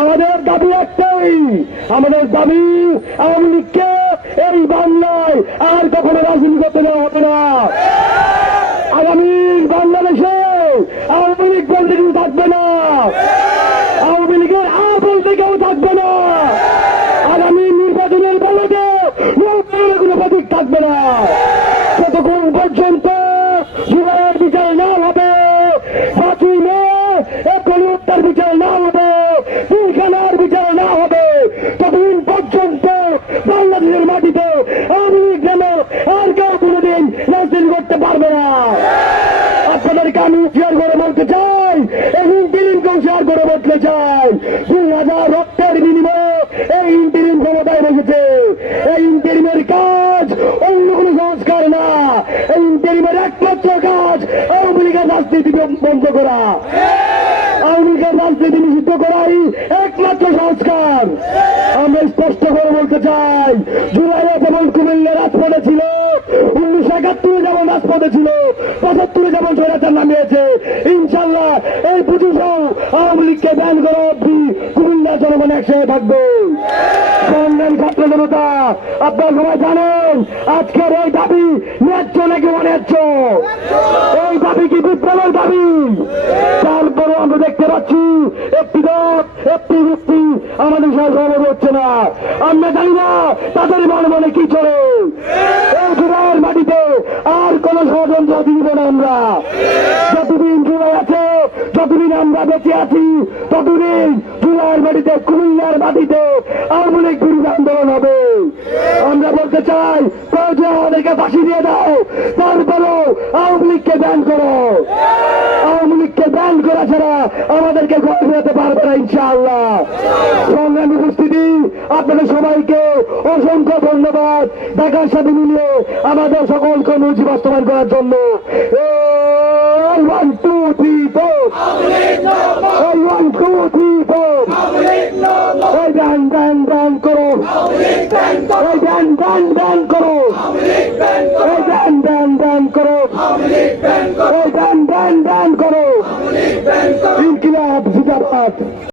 আমাদের দাবি একটাই, আমাদের দাবি আওয়ামী লীগকে এই বাংলায় আর কখনো রাজনীতি করতে দেওয়া হবে না। আগামী বাংলাদেশে আওয়ামী লীগ বলতে কেউ থাকবে না, আওয়ামী লীগের আ বলতে কেউ থাকবে না। আগামী নির্বাচনের বেলাতে কোনো প্রতীক থাকবে না। যতক্ষণ পর্যন্ত জুলাইয়ের বিচার না হবে, 5ই মে গণহত্যার বিচার না হবে, পিলখানার বিচার না হবে, ততদিন পর্যন্ত বাংলাদেশের মাটিতে আওয়ামী লীগ নামে আর কেউ কোনোদিন রাজনীতি করতে পারবে না। আপনাদেরকে আমি শেয়ার করে বলতে চাই, এই ইন্টিরিমকেও শেয়ার করে বলতে চাই, 2000 রক্তের বিনিময়ে এই ইন্টিরিম ক্ষমতায় বসেছে। এই ইন্টিরিমের কাজ অন্য কোনো সংস্কার না, এই ইন্টিরিমের একমাত্র কাজ আওয়ামী লীগের রাজনীতি বন্ধ করা, আওয়ামী লীগের রাজনীতি নিষিদ্ধ করাই একমাত্র সংস্কার। আমরা স্পষ্ট করে বলতে চাই, জুলাইয়ে যেমন কুমিল্লা রাজপথে ছিল, 1971 যেমন রাজপথে ছিল, 75 যেমন স্বৈরাচার নামিয়েছে, ইনশাল্লাহ এই 25 আওয়ামী লীগকে ব্যান করা অব্দি কুমিল্লা জনগণ একসাথে থাকবে। সংগ্রামী ছাত্র জনতা, আপনারা সবাই জানেন আজকের এই দাবি ন্যায্য নাকি অন্যায্য? এই দাবি কি বিপ্লবের দাবি? তারপরে আমরা দেখতে পাচ্ছি একটি দল একটি ব্যক্তি আমাদের সাথে সহমত হচ্ছে না। আমরা জানি না তাদের মনে মনে কি চলে। এই জুলাইয়ের মাটিতে আর কোন ষড়যন্ত্র দিব না আমরা। যতদিন জুলাই আছে, যতদিন আমরা বেঁচে আছি, ততদিন জুলাইয়ের মাটিতে, কুমিল্লার মাটিতে আওয়ামী লীগ বিরোধী আন্দোলন হবে। আমরা বলতে চাই, প্রয়োজন আমাদেরকে ফাঁসি দিয়ে দাও, তারপরেও আওয়ামী লীগকে ব্যান করো। আওয়ামী লীগকে ব্যান করা ছাড়া আমাদেরকে ঘরে ফেরাতে পারবে না ইনশাআল্লাহ। সংগ্রামী উপস্থিতি, আপনাদের সবাইকে অসংখ্য ধন্যবাদ ঢাকার সাথে মিলিয়ে আমাদের সকল কর্মসূচি বাস্তবায়ন করার জন্য। 1 2 3 4 1 2 3 4 এই ব্যান ব্যান ব্যান করো, এই ব্যান ব্যান ব্যান করো, এই ব্যান ব্যান ব্যান করো,